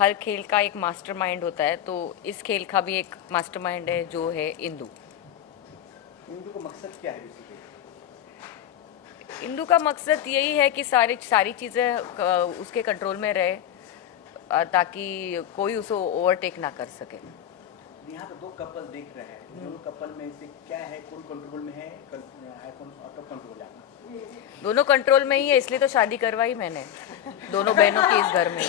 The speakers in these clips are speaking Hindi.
हर खेल का एक मास्टरमाइंड होता है, तो इस खेल का भी एक मास्टरमाइंड है जो है इंदु। इंदु का मकसद क्या है बेसिकली? इंदु का मकसद यही है कि सारी चीज़ें उसके कंट्रोल में रहे, ताकि कोई उसे ओवरटेक ना कर सके। यहाँ पे दो कपल देख रहे हैं, दोनों कपल में से क्या है, कौन कंट्रोल में है, कौन आउट ऑफ कंट्रोल है? दोनों कंट्रोल में ही है, इसलिए तो शादी करवाई मैंने दोनों बहनों की इस घर में।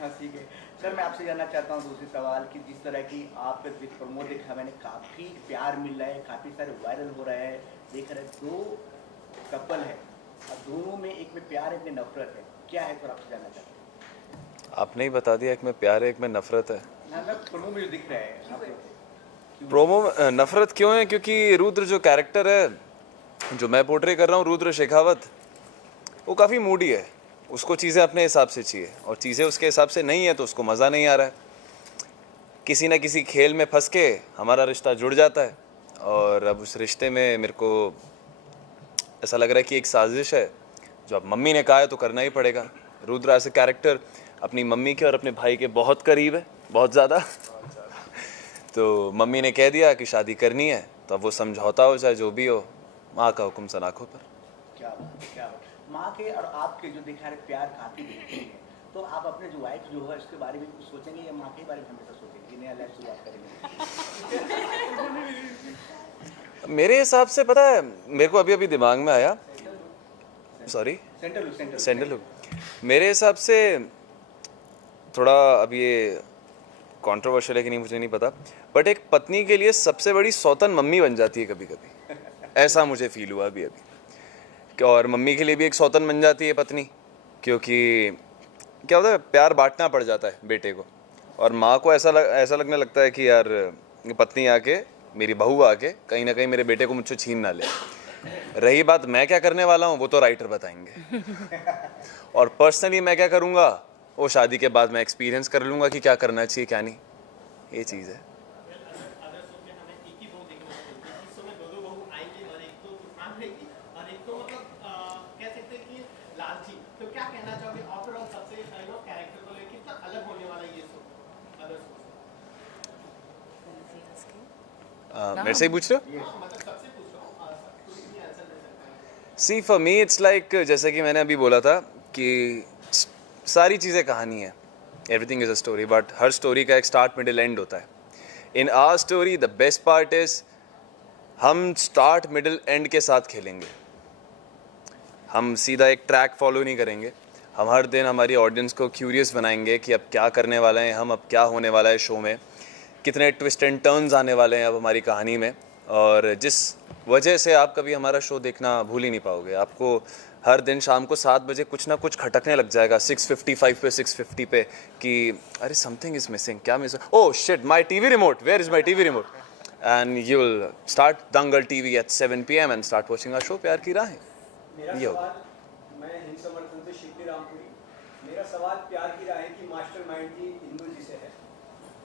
हाँ ठीक है सर, मैं आपसे जानना चाहता हूँ दूसरी सवाल कि जिस तरह की आप विद प्रमोद देखा मैंने, काफ़ी प्यार मिल रहा है, काफ़ी सारे वायरल हो रहा है, देख रहे दो कपल है और दोनों में एक में प्यार एक में नफरत है, क्या है सर आपसे जानना चाहता हूँ। आपने ही बता दिया, एक में प्यार है एक में नफरत है। ना प्रोमो में जो दिख रहा है प्रोमो नफरत क्यों है? क्योंकि रुद्र जो कैरेक्टर है जो मैं पोर्ट्रे कर रहा हूँ, रुद्र शेखावत, वो काफ़ी मूडी है, उसको चीज़ें अपने हिसाब से चाहिए और चीज़ें उसके हिसाब से नहीं है तो उसको मज़ा नहीं आ रहा है। किसी ना किसी खेल में फंस के हमारा रिश्ता जुड़ जाता है और अब उस रिश्ते में मेरे को ऐसा लग रहा है कि एक साजिश है, जो अब मम्मी ने कहा है तो करना ही पड़ेगा। रुद्र ऐसे कैरेक्टर अपनी मम्मी के और अपने भाई के बहुत करीब है, बहुत ज़्यादा। तो मम्मी ने कह दिया कि शादी करनी है, तो अब वो समझौता हो चाहे जो भी हो, माँ का हुक्म सन आँखों पर। क्या बात। माँ के और आपके जो दिखा रहे प्यार काफ़ी बेहतरीन है, तो आप अपने जो वाइफ जो है उसके बारे में कुछ सोचेंगे या माँ के बारे में हमेशा सोचेंगे कि नया लाइफ शुरुआत करेंगे? मेरे हिसाब से पता है, मेरे को अभी अभी दिमाग में आया, सॉरी सेंडल मेरे हिसाब से थोड़ा अब ये कंट्रोवर्शियल है कि नहीं मुझे नहीं पता, बट एक पत्नी के लिए सबसे बड़ी सौतन मम्मी बन जाती है कभी कभी, ऐसा मुझे फील हुआ अभी अभी। और मम्मी के लिए भी एक सौतन बन जाती है पत्नी, क्योंकि क्या होता है, प्यार बांटना पड़ जाता है बेटे को, और माँ को ऐसा लगने लगता है कि यार पत्नी आके, मेरी बहू आके कहीं ना कहीं मेरे बेटे को मुझसे छीन ना ले। रही बात मैं क्या करने वाला हूँ, वो तो राइटर बताएंगे, और पर्सनली मैं क्या करूँगा वो शादी के बाद मैं एक्सपीरियंस कर लूँगा कि क्या करना चाहिए क्या नहीं, ये चीज़ है। मेरे से ही पूछ रहे हो? सी फॉर मी इट्स लाइक, जैसे कि मैंने अभी बोला था कि सारी चीज़ें कहानी है, everything is a story, but हर स्टोरी का एक स्टार्ट मिडिल एंड होता है। In our story the best part is हम स्टार्ट मिडिल एंड के साथ खेलेंगे, हम सीधा एक ट्रैक फॉलो नहीं करेंगे। हम हर दिन हमारी ऑडियंस को क्यूरियस बनाएंगे कि अब क्या करने वाले हैं हम, अब क्या होने वाला है शो में, कितने ट्विस्ट एंड टर्न्स आने वाले हैं अब हमारी कहानी में, और जिस वजह से आप कभी हमारा शो देखना भूल ही नहीं पाओगे। आपको हर दिन शाम को 7 बजे कुछ ना कुछ खटकने लग जाएगा 6:55 पे 6:50 पे कि अरे समथिंग इज मिसिंग, क्या miss, oh shit my TV remote, where is my TV remote, and you will start Dangal TV at 7 PM and start watching our show Pyaar Ki राहें। ये होगा। मैं हिंद समर्थन से शिवली रामपुरी। मेरा सवाल प्यार की राहें की मास्टरमाइंड की इंदु जी से है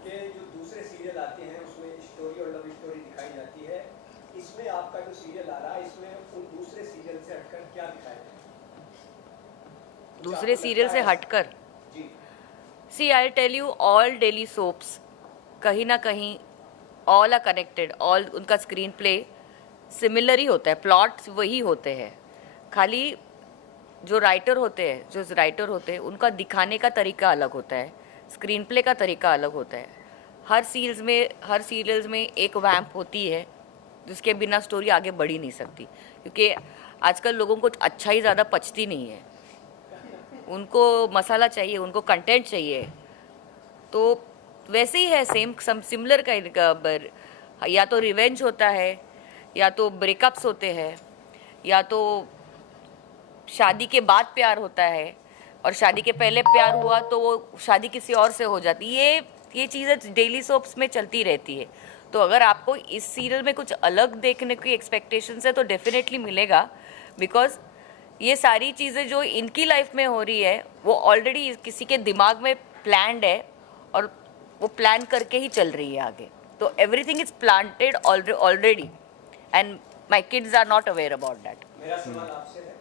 कि जो दूसरे सीरियल आते हैं उसमें स्टोरी और लव स्टोरी दिखाई जाती है, इसमें आपका जो सीरियल आ रहा है इसमें उन दूसरे सीरियल से हटकर क्या दिखाया है? दूसरे सीरियल से हटकर जी see I tell you, all daily soaps कहीं ना कहीं ऑल आर कनेक्टेड, ऑल उनका स्क्रीन प्ले सिमिलर ही होता है, प्लॉट्स वही होते हैं, खाली जो राइटर होते हैं उनका दिखाने का तरीका अलग होता है, स्क्रीन प्ले का तरीका अलग होता है। हर सीरियल्स में एक वैम्प होती है जिसके बिना स्टोरी आगे बढ़ ही नहीं सकती, क्योंकि आजकल लोगों को अच्छा ही ज़्यादा पचती नहीं है, उनको मसाला चाहिए, उनको कंटेंट चाहिए। तो वैसे ही है, सिमिलर का, या तो रिवेंज होता है, या तो ब्रेकअप्स होते हैं, या तो शादी के बाद प्यार होता है, और शादी के पहले प्यार हुआ तो वो शादी किसी और से हो जाती है। ये चीज़ें डेली सोप्स में चलती रहती है। तो अगर आपको इस सीरियल में कुछ अलग देखने की एक्सपेक्टेशंस है तो डेफिनेटली मिलेगा, बिकॉज ये सारी चीज़ें जो इनकी लाइफ में हो रही है वो ऑलरेडी किसी के दिमाग में प्लान्ड है, और वो प्लान करके ही चल रही है आगे। तो everything is planted already, and my kids are not aware about that. मेरा सवाल आपसे है,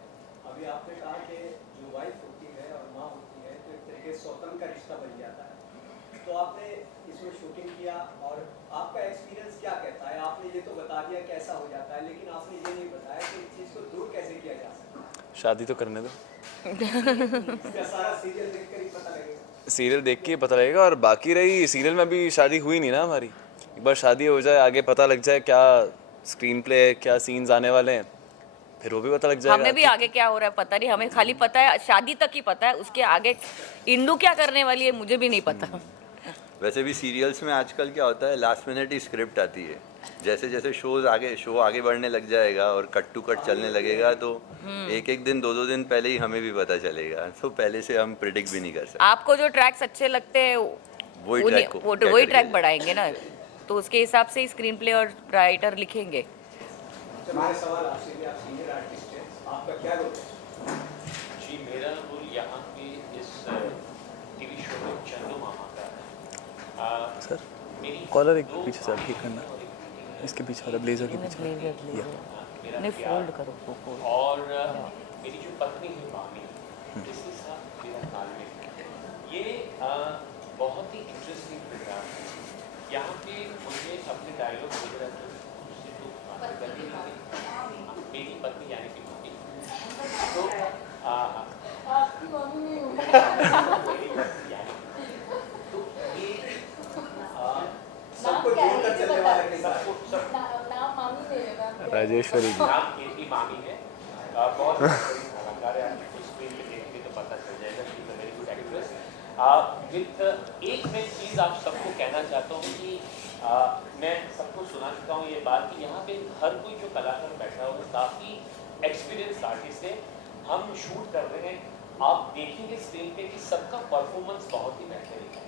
अभी आपने कहा कि जो वाइफ होती है और माँ होती है तो एक तरीके सौतन का रिश्ता बन जाता है। तो आपने इसमें शूटिंग किया और आपका एक्सपीरियंस क्या कहता है? आपने ये तो बता दिया कैसा हो जाता है, लेकिन आपने ये नहीं बताया कि इस चीज़ को दूर कैसे किया जा सकता है। शादी तो करने दो, इसका सारा सीरियल देखकर ही पता लगेगा। सीरियल देख के पता लगेगा। और बाकी रही सीरियल में अभी शादी हुई नहीं ना हमारी, एक बार शादी हो जाए, आगे पता लग जाए क्या स्क्रीन प्ले है, क्या सीन्स आने वाले हैं, फिर वो भी पता लग जाएगा। हमें भी आगे क्या हो रहा है पता नहीं, हमें खाली पता है शादी तक ही पता है, उसके आगे इंदू क्या करने वाली है मुझे भी नहीं पता। वैसे भी सीरियल्स में आजकल क्या होता है, लास्ट मिनट ही स्क्रिप्ट आती है। जैसे जैसे शो आगे बढ़ने लग जाएगा और कट टू कट चलने लगेगा, तो एक एक दिन 2-2 दिन पहले ही हमें भी पता चलेगा। तो पहले से हम प्रिडिक्ट भी नहीं कर सकते। आपको जो ट्रैक्स अच्छे लगते हैं वही ट्रैक बढ़ाएंगे ना, तो उसके हिसाब से ही स्क्रीन प्ले और राइटर लिखेंगे। अच्छा, मेरा सवाल आपसे कि आप सीनियर आर्टिस्ट हैं, आपका क्या रोल है? जी, मेरा रोल यहाँ पे इस टीवी शो में चंदू मामा का है। सर मेरी कॉलर एक दो पीछे से ठीक करना, इसके पीछे वाला ब्लेजर के पीछे। मेरा नहीं प्यार फोल्ड करो वो फोल्ड। और मेरी जो पत्नी है मामी, जिसके साथ मेरा तालमेल है, ये बहुत ही इंटरेस्टिंग प्रोग्राम है। यहाँ पे मुझे अपने डायलॉग वगैरह उससे तो बात करनी नहीं, मेरी पत्नी यानी कि मामी, तो मेरी पत्नी यानी तो ये सबको जोड़कर चलने वाला के साथ राजेश्वरी जी। नाम केटी मामी है, बहुत बड़ी कलाकार है। आपको स्क्रीन पे देखेंगे तो पता चल जाएगा she is a very good actress. With एक मैं चीज़ आप सबको कहना चाहता हूँ कि मैं सबको सुना चुका हूँ ये बात कि यहाँ पे हर कोई जो कलाकार बैठा हुआ है काफ़ी एक्सपीरियंस आर्टिस्ट है। हम शूट कर रहे हैं, आप देखेंगे स्क्रीन पे कि सबका परफॉर्मेंस बहुत ही बेहतरीन है।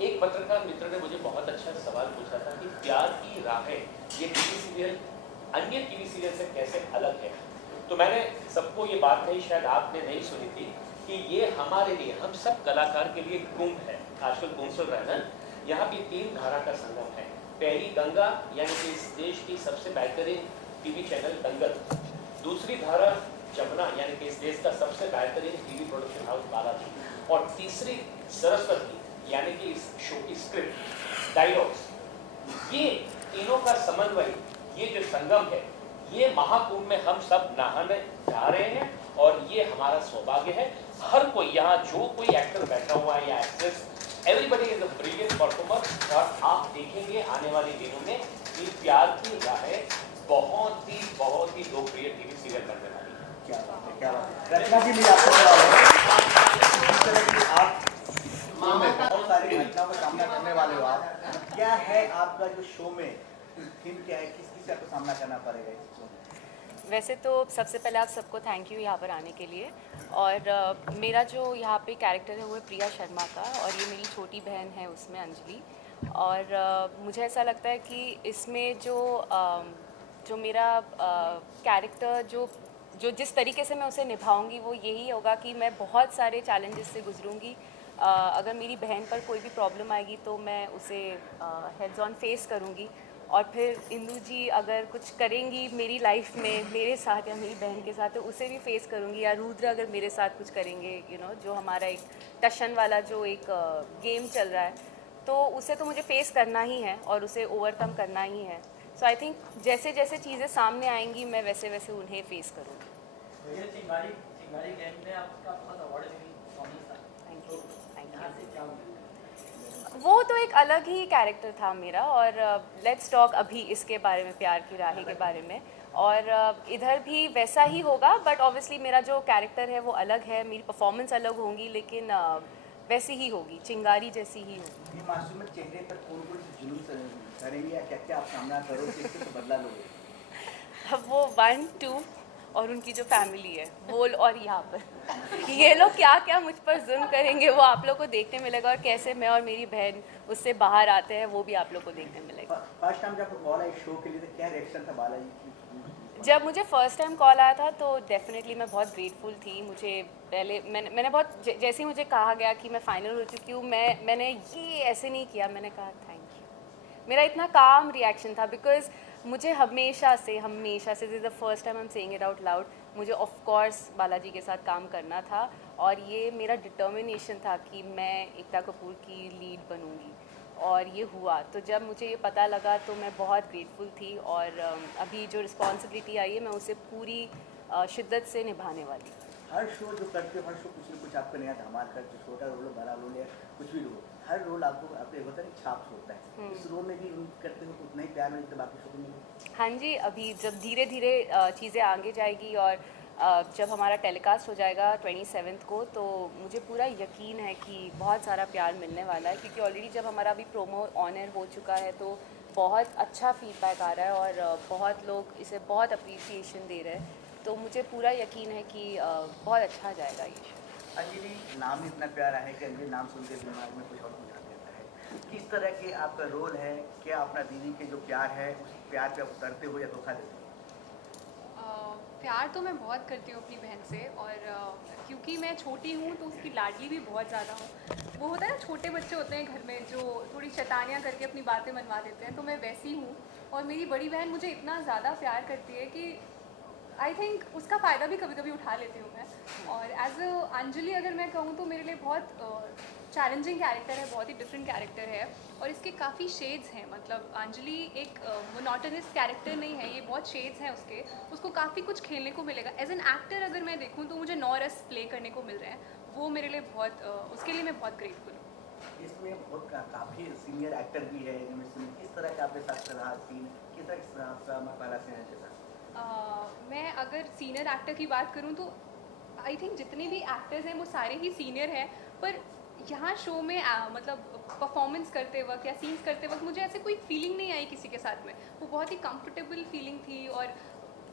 एक पत्रकार मित्र ने मुझे बहुत अच्छा सवाल पूछा था कि प्यार की राहें ये टीवी सीरियल अन्य टीवी सीरियल से कैसे अलग है। तो मैंने सबको ये बात कही, शायद आपने नहीं सुनी थी, कि ये हमारे लिए, हम सब कलाकार के लिए कुंभ है। आजकल कुंभ चल रहा है ना, यहाँ पे 3 धारा का संगम है। पहली गंगा यानी कि इस देश की सबसे बेहतरीन टीवी चैनल दंगल, दूसरी धारा जमुना यानी कि इस देश का सबसे बेहतरीन टीवी प्रोडक्शन हाउस बालाजी, और तीसरी सरस्वती यानी कि इस शो की स्क्रिप्ट, डायलॉग्स, ये तीनों का समन्वय, ये जो संगम है, ये महाकुंभ में हम सब नहाने जा रहे हैं और ये हमारा सौभाग्य है। हर कोई यहाँ जो कोई एक्टर बैठा हुआ है या actress, everybody is a brilliant performer. और आप देखेंगे आने वाले दिनों में कि प्यार की राहें बहुत ही लोकप्रिय टीवी सीरियल बनने वाली है। क्या बात है, क्या बात है। रचना जी भी आपको इस तरह की आप शो में बहुत सारी घटनाओं का सामना करने वाले हो आप, क्या है आपका जो शो में थीम क्या है, किस किस का सामना करना पड़ेगा इस शो में? वैसे तो सबसे पहले आप सबको थैंक यू यहाँ पर आने के लिए। और मेरा जो यहाँ पे कैरेक्टर है वो है प्रिया शर्मा का, और ये मेरी छोटी बहन है उसमें, अंजलि। और मुझे ऐसा लगता है कि इसमें जो मेरा कैरेक्टर जो जिस तरीके से मैं उसे निभाऊंगी वो यही होगा कि मैं बहुत सारे चैलेंजेस से गुजरूंगी। अगर मेरी बहन पर कोई भी प्रॉब्लम आएगी तो मैं उसे हेड्स ऑन फेस करूंगी, और फिर इंदू जी अगर कुछ करेंगी मेरी लाइफ में मेरे साथ या मेरी बहन के साथ तो उसे भी फेस करूंगी, या रुद्र अगर मेरे साथ कुछ करेंगे, जो हमारा एक टशन वाला जो एक गेम चल रहा है, तो उसे तो मुझे फेस करना ही है और उसे ओवरकम करना ही है। सो आई थिंक जैसे जैसे चीज़ें सामने आएंगी मैं वैसे वैसे उन्हें फेस करूँगी। वो तो एक अलग ही कैरेक्टर था मेरा। और लेट्स टॉक अभी इसके बारे में, प्यार की राहें के बारे में। और इधर भी वैसा ही होगा, बट ऑब्वियसली मेरा जो कैरेक्टर है वो अलग है, मेरी परफॉर्मेंस अलग होंगी, लेकिन वैसी ही होगी, चिंगारी जैसी ही होगी। ये मासूम में चेहरे पर कौन-कौन से जुलूस करेंगे या क्या-क्या आप सामना करोगे, किससे बदला लोगे? अब वो 1, 2 और उनकी जो फैमिली है वो, और यहाँ पर ये लोग क्या क्या मुझ पर जुल्म करेंगे वो आप लोग को देखने मिलेगा, और कैसे मैं और मेरी बहन उससे बाहर आते हैं वो भी आप लोग को देखने मिलेगा। फर्स्ट टाइम जब आपको कॉल आई शो के लिए तो क्या रिएक्शन था बालाजी की? जब मुझे फर्स्ट टाइम कॉल आया था तो डेफिनेटली मैं बहुत ग्रेटफुल थी। मुझे पहले मैंने बहुत जैसे ही मुझे कहा गया कि मैं फाइनल हो चुकी हूँ, मैंने ये ऐसे नहीं किया, मैंने कहा थैंक यू। मेरा इतना काम रिएक्शन था, बिकॉज मुझे हमेशा से this is the first time I am saying it out loud, मुझे ऑफ कोर्स बालाजी के साथ काम करना था। और ये मेरा डिटर्मिनेशन था कि मैं एकता कपूर की लीड बनूंगी और ये हुआ। तो जब मुझे ये पता लगा तो मैं बहुत ग्रेटफुल थी और अभी जो रिस्पॉन्सिबिलिटी आई है मैं उसे पूरी शिद्दत से निभाने वाली हूँ। हर शो जो करते हो हर शो कुछ ना कुछ आपका नया धमाल करते हो, छोटा रोल हो बड़ा रोल है कुछ भी रोल, हर रोल आपको आपके होता है छाप छोड़ता है। इस रोल में भी करते हो उतना ही प्यार मिलता है बाकी शो में? हाँ जी, अभी जब धीरे धीरे चीज़ें आगे जाएगी और जब हमारा टेलीकास्ट हो जाएगा 27 को, तो मुझे पूरा यकीन है कि बहुत सारा प्यार मिलने वाला है, क्योंकि ऑलरेडी जब हमारा अभी प्रोमो ऑन एयर हो चुका है तो बहुत अच्छा फीडबैक आ रहा है और बहुत लोग इसे बहुत अप्रिसिएशन दे रहे हैं। तो मुझे पूरा यकीन है कि बहुत अच्छा जाएगा ये शो। अंजलि नाम ही इतना प्यारा है कि अंजलि नाम सुनते दिमाग में कुछ और गुजर देता है। किस तरह के आपका रोल है, क्या अपना दीदी के जो प्यार है उस प्यार पे आप उतरते हो या धोखा देते हो? प्यार तो मैं बहुत करती हूँ अपनी बहन से, और क्योंकि मैं छोटी हूँ तो उसकी लाडली भी बहुत ज़्यादा हूँ। वो होता है ना, छोटे बच्चे होते हैं घर में जो थोड़ी शैतानियाँ करके अपनी बातें मनवा देते हैं, तो मैं वैसी हूँ। और मेरी बड़ी बहन मुझे इतना ज़्यादा प्यार करती है कि आई थिंक उसका फ़ायदा भी कभी कभी उठा लेती हूँ मैं। और एज अ अंजलि अगर मैं कहूँ तो मेरे लिए बहुत चैलेंजिंग कैरेक्टर है, बहुत ही डिफरेंट कैरेक्टर है और इसके काफ़ी शेड्स हैं। मतलब अंजलि एक मोनोटोनस कैरेक्टर नहीं है, ये बहुत शेड्स हैं उसके, उसको काफ़ी कुछ खेलने को मिलेगा। एज एन एक्टर अगर मैं देखूँ तो मुझे 9 रस प्ले करने को मिल रहे हैं, वो मेरे लिए बहुत उसके लिए मैं बहुत ग्रेटफुल हूँ। इसमें बहुत काफ़ी सीनियर एक्टर भी है इनमें, किस तरह का आपके साथ रहा सीन, किस तरह का पहला सीन है जैसा? मैं अगर सीनियर एक्टर की बात करूं तो आई थिंक जितने भी एक्टर्स हैं वो सारे ही सीनियर हैं, पर यहाँ शो में मतलब परफॉर्मेंस करते वक्त या सीन्स करते वक्त मुझे ऐसे कोई फीलिंग नहीं आई किसी के साथ में। वो बहुत ही कंफर्टेबल फीलिंग थी और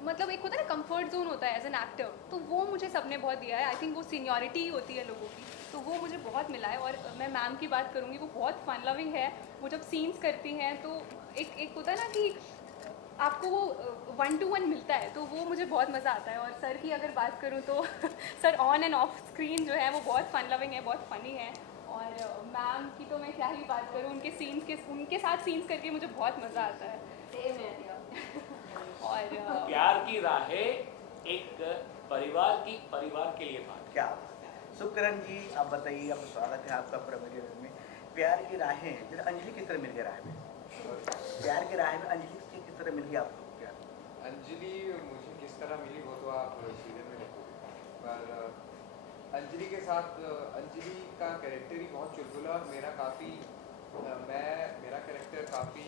मतलब एक होता है ना कंफर्ट जोन होता है एज एन एक्टर, तो वो मुझे सबने बहुत दिया है। आई थिंक वो सीनियरिटी होती है लोगों की, तो वो मुझे बहुत मिला है। और मैं मैम की बात करूँगी, वो बहुत फन लविंग है। वो जब सीन्स करती हैं तो एक होता है ना कि आपको वो 1 to 1 मिलता है, तो वो मुझे बहुत मज़ा आता है। और सर की अगर बात करूँ तो sir on end of screen जो है वो बहुत फन लविंग है, बहुत फ़नी है। और मैम की तो मैं क्या ही बात करूँ, उनके साथ सीन्स करके मुझे बहुत मज़ा आता है। सेम है। और प्यार की राहें एक परिवार के लिए बात। क्या सुकरण जी, आप बताइए, आपका स्वागत है आपका प्रीमियर में। प्यार की राहें जैसे अंजलि किस तरह मिल गई राह में, प्यार की राह में अंजलि किस तरह मिल गई आपको? क्या अंजलि मुझे किस तरह मिली वो तो आप सीरियल में देखोगे, पर अंजलि के साथ अंजलि का कैरेक्टर ही बहुत चुलबुला और मेरा कैरेक्टर काफ़ी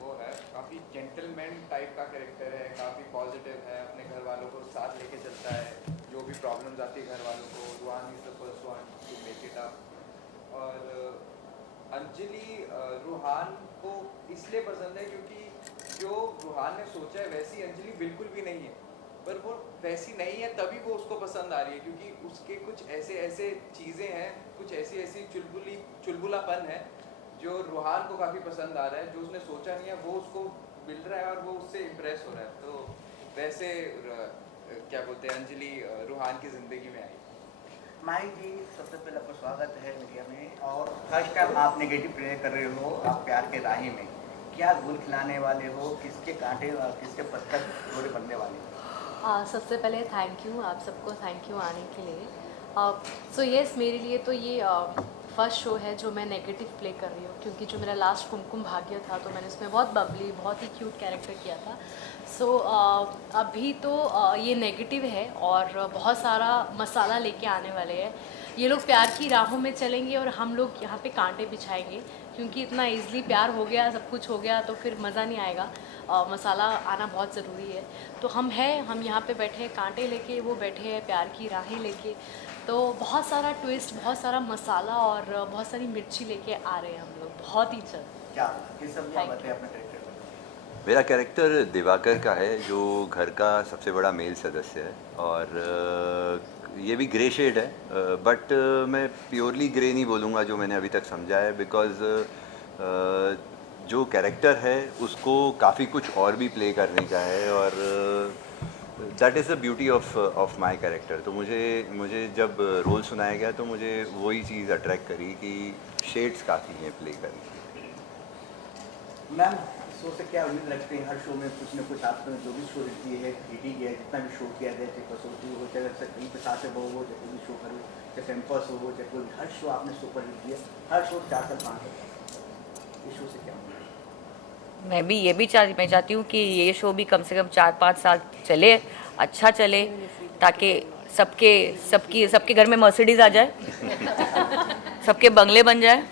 वो है, काफ़ी जेंटलमैन टाइप का कैरेक्टर है, काफ़ी पॉजिटिव है, अपने घर वालों को साथ लेके चलता है, जो भी प्रॉब्लम्स आती है घर वालों को, Ruhaan is the first one to make it up. और अंजलि रुहान को इसलिए पसंद है क्योंकि जो रुहान ने सोचा है वैसी अंजलि बिल्कुल भी नहीं है, पर वो वैसी नहीं है तभी वो उसको पसंद आ रही है, क्योंकि उसके कुछ ऐसे चीज़ें हैं, कुछ ऐसी चुलबुलापन है जो रुहान को काफ़ी पसंद आ रहा है। जो उसने सोचा नहीं है वो उसको मिल रहा है और वो उससे इम्प्रेस हो रहा है। तो वैसे क्या बोलते हैं, अंजलि रुहान की ज़िंदगी में आई। माही जी, सबसे पहले आपका स्वागत है मीडिया में, और फर्स्ट टाइम आप नेगेटिव प्ले कर रहे हो आप प्यार के राही में, क्या गुल खिलाने वाले हो, किसके कांटे और किसके पत्थर जोड़े बनने वाले हो? सबसे पहले थैंक यू, आप सबको थैंक यू आने के लिए। सो येस, मेरे लिए तो ये फर्स्ट शो है जो मैं नेगेटिव प्ले कर रही हूँ, क्योंकि जो मेरा लास्ट कुमकुम भाग्य था तो मैंने उसमें बहुत बबली, बहुत ही क्यूट कैरेक्टर किया था। सो अभी तो ये नेगेटिव है और बहुत सारा मसाला लेके आने वाले हैं। ये लोग प्यार की राहों में चलेंगे और हम लोग यहाँ पे कांटे बिछाएंगे, क्योंकि इतना ईज़िली प्यार हो गया, सब कुछ हो गया तो फिर मज़ा नहीं आएगा। मसाला आना बहुत ज़रूरी है। तो हम यहाँ पे बैठे हैं कांटे लेके, वो बैठे हैं प्यार की राहें लेके। तो बहुत सारा ट्विस्ट, बहुत सारा मसाला और बहुत सारी मिर्ची लेके आ रहे हैं हम लोग बहुत ही जल्द। क्या ये सब क्या बताएं अपने कैरेक्टर में? मेरा कैरेक्टर दिवाकर का है, जो घर का सबसे बड़ा मेल सदस्य है, और ये भी ग्रे शेड है, बट मैं प्योरली ग्रे नहीं बोलूँगा जो मैंने अभी तक समझा है, बिकॉज़ जो कैरेक्टर है उसको काफ़ी कुछ और भी प्ले करने का है, और that is the beauty of my character. तो मुझे जब रोल सुनाया गया तो मुझे वही चीज़ अट्रैक्ट करी कि शेड्स काफ़ी हैं प्ले करने की। मैम शो से क्या उम्मीद रखते हैं? हर शो में कुछ न कुछ आपने जो भी शो दिए है, हिट ही गया है, जितना भी शो किया गया, चाहे कसौटी हो, चाहे कहीं पे साथ बहू हो, चाहे कोई भी शो करो, चाहे कैंपस हो, चाहे कोई हर शो आपने सुपर हिट किया, हर शो 4 साल 5 साल, इस शो से क्या उम्मीद है? मैं भी ये भी मैं चाहती हूँ कि ये शो भी कम से कम 4-5 साल चले, अच्छा चले, ताकि सबके घर में मर्सिडीज आ जाए, सबके बंगले बन जाए,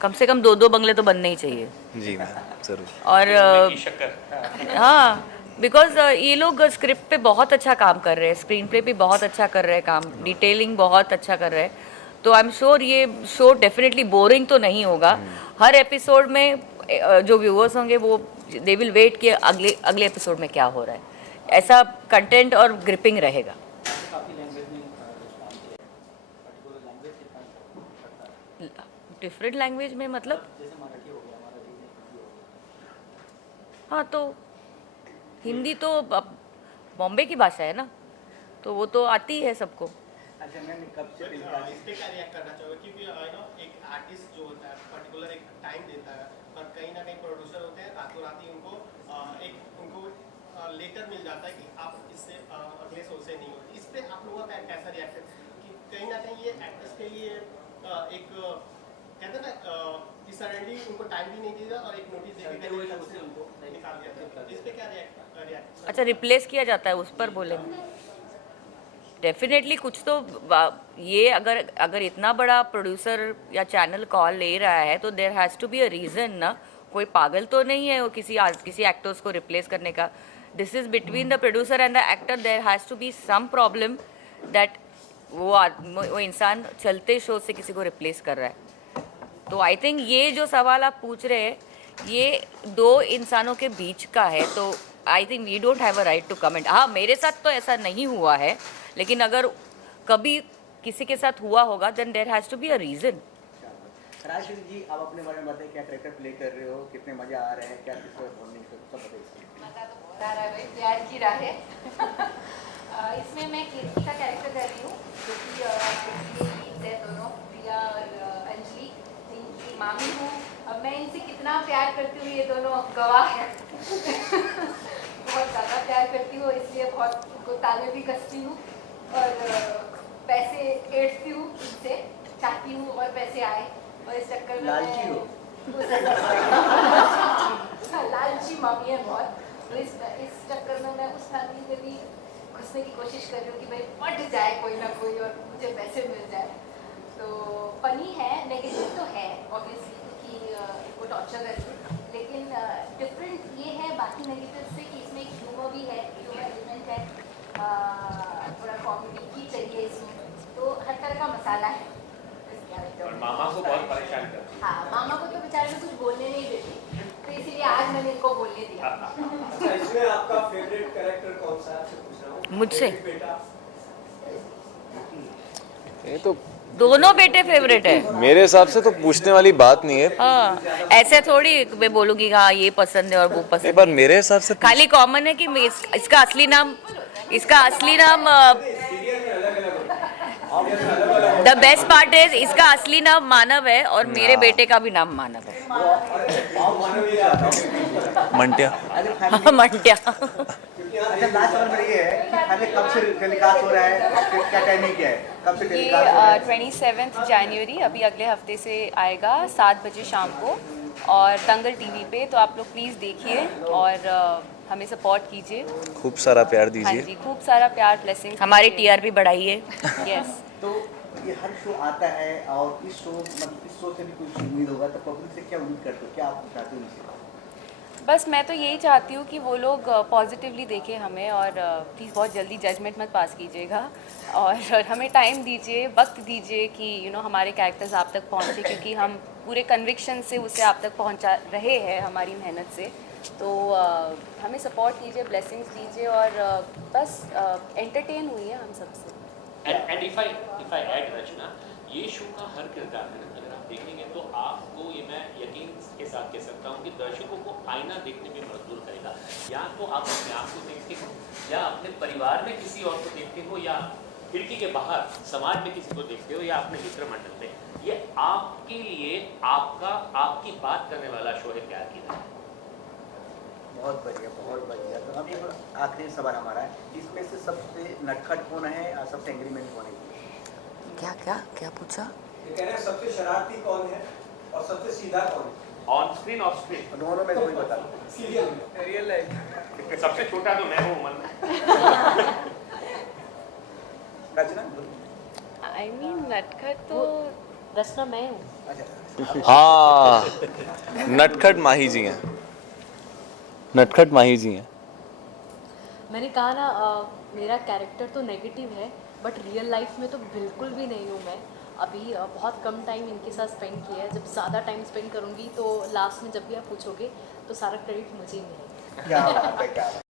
कम से कम 2-2 बंगले तो बनने ही चाहिए। जी मैम ज़रूर। और शक्कर हाँ, बिकॉज ये लोग स्क्रिप्ट पे बहुत अच्छा काम कर रहे हैं, स्क्रीन प्ले पे बहुत अच्छा कर रहे हैं काम, डिटेलिंग बहुत अच्छा कर रहे हैं, तो आई एम श्योर ये शो डेफिनेटली बोरिंग तो नहीं होगा। हर एपिसोड में जो व्यूअर्स होंगे वो दे विल वेट कि अगले एपिसोड में क्या हो रहा है, ऐसा कंटेंट और ग्रिपिंग रहेगा। डिफरेंट लैंग्वेज में मतलब? हाँ, तो हिंदी तो बॉम्बे की भाषा है ना, तो वो तो आती है सबको। अच्छा मैम, कब से इस पे क्या रिएक्ट करना चाहोगे? क्योंकि एक आर्टिस्ट जो होता है पर्टिकुलर एक टाइम देता है, और कहीं ना कहीं प्रोड्यूसर होते हैं रातों रात ही उनको लेटर मिल जाता है कि आप इससे अगले शो से नहीं हो। इस पे आप लोगों का कैसा रिएक्शन कि कहीं ना कहीं ये एक्टर्स के लिए एक कहते हैं ना कि सडनली उनको टाइम भी नहीं दिया और एक नोटिस देके उनको निकाल दिया था, इस पे क्या रिएक्ट? अच्छा, रिप्लेस किया जाता है, उस पर बोलेंगे? डेफिनेटली कुछ तो ये अगर इतना बड़ा प्रोड्यूसर या चैनल कॉल ले रहा है तो there has to be a reason ना। कोई पागल तो नहीं है वो किसी एक्टर्स को रिप्लेस करने का। This is between the producer and the actor, there has to be some problem that वो इंसान चलते शो से किसी को रिप्लेस कर रहा है। तो आई थिंक ये जो सवाल आप पूछ रहे हैं ये 2 इंसानों के बीच का है, तो I think we don't have a right to comment. हाँ, मेरे साथ तो ऐसा नहीं हुआ है, लेकिन अगर कभी किसी के साथ हुआ होगा then there has to be a reason. Rajshri ji, आप अपने बारे में बताइए, क्या कैरेक्टर प्ले कर रहे हो, कितने मजा आ रहे हैं, क्या किस तरह बोलने सब बताइए। मज़ा तो बहुत आ रहा है भाई, प्यार की राह। इसमें मैं कीर्ति का कैरेक्टर कर रही हूँ, जो कि दोनों प्रिया और अंजलि इनकी मामी हूँ। अब मैं इनसे कितना प्यार करती हूँ ये दोनों गवाह हैं। बहुत ज़्यादा प्यार करती हूँ, इसलिए बहुत उनको ताने भी कसती हूँ और पैसे एड़ती हूँ इनसे, चाहती हूँ और पैसे आए, और इस चक्कर में लालची हो। लालची मामी है बहुत, तो इस चक्कर में मैं उस फैमिली में भी घुसने की कोशिश कर रही हूँ कि भाई पट जाए कोई ना कोई और मुझे पैसे मिल जाए। तो फनी है, नेगेटिव तो है ऑब्वियसली कि वो टॉर्चर करती है, लेकिन डिफरेंट ये है बाकी नेगेटिव से कि इसमें एक ह्यूमर भी है, ह्यूमर एलिमेंट है, थोड़ा कॉमेडी की चाहिए इसमें, तो हर तरह का मसाला है इस कैरेक्टर और में। मामा को बहुत परेशान करती है। हाँ, मामा को तो बेचारे में कुछ बोलने नहीं देती, तो इसीलिए आज मैंने इनको बोलने दिया। अच्छा, इसमें आपका फेवरेट कैरेक्टर कौन सा है आपसे पूछ रहा हूँ? मुझसे? बेटा ये तो दोनों बेटे फेवरेट है मेरे हिसाब से तो पूछने वाली बात नहीं है। हाँ, ऐसे थोड़ी मैं बोलूँगी हाँ ये पसंद है और वो पसंद एक बार मेरे हिसाब से खाली कॉमन है कि इसका असली नाम द बेस्ट पार्ट इज इसका असली नाम मानव है और मेरे बेटे का भी नाम मानव है। मंटिया। हाँ, मंटिया। अच्छा, लास्ट सवाल मेरा ये है कि खाने कब से टेलीकास्ट हो रहा है, क्या टाइमिंग क्या है, कब से ये टेलीकास्ट हो रहा है? 27 जनवरी अभी अगले हफ्ते से आएगा 7 बजे शाम को, और दंगल टीवी पे, तो आप लोग प्लीज़ देखिए और हमें सपोर्ट कीजिए। खूब सारा प्यार हाँ दीजिए। जी, खूब सारा प्यार, ब्लेसिंग। हमारी टीआरपी बढ़ाइए। यस। तो ये हर शो आता है और इस शो से भी कुछ उम्मीद होगा, तो पब्लिक से क्या उम्मीद करते हो, क्या आप चाहते हो इनसे? बस मैं तो यही चाहती हूँ कि वो लोग पॉजिटिवली देखें हमें, और प्लीज़ बहुत जल्दी जजमेंट मत पास कीजिएगा, और हमें टाइम दीजिए, वक्त दीजिए कि हमारे कैरेक्टर्स आप तक पहुँचे, क्योंकि हम पूरे कन्विक्शन से उसे आप तक पहुँचा रहे हैं हमारी मेहनत से। तो हमें सपोर्ट कीजिए, ब्लेसिंग्स दीजिए, और बस एंटरटेन हुई है हम सबसे। एंड इफ आई ऐड रचना, ये शो का हर किरदार अगर आप देखेंगे तो आपको ये मैं यकीन के साथ कह सकता हूँ कि दर्शकों को आईना देखने में मजबूर करेगा। या तो आप अपने आप को देखते हो, या अपने परिवार में किसी और को देखते हो, या खिड़की के बाहर समाज में किसी को देखते हो, या अपने मित्र मंडल में। ये आपके लिए आपकी बात करने वाला शो है प्यार की राह। बहुत बढ़िया। तो अब एक आखिरी सवाल हमारा है, इसमें से सबसे नटखट कौन है और सबसे एग्रीमेंट कौन है? क्या क्या क्या पूछा? ये कह रहे हैं सबसे शरारती कौन है और सबसे सीधा कौन है ऑन स्क्रीन ऑफ स्क्रीन दोनों में से कोई बता दो। सीरियल में, रियल लाइफ। सबसे छोटा तो मैं हूँ मन में। रचना आई मीन नटखट तो रचना मैं हूँ। अच्छा, हाँ, नटखट माही जी हैं, नटखट माही जी हैं। मैंने कहा ना मेरा कैरेक्टर तो नेगेटिव है बट रियल लाइफ में तो बिल्कुल भी नहीं हूँ मैं। अभी बहुत कम टाइम इनके साथ स्पेंड किया है, जब ज़्यादा टाइम स्पेंड करूँगी तो लास्ट में जब भी आप पूछोगे तो सारा क्रेडिट मुझे ही मिलेगा। क्या बात है, क्या बात है।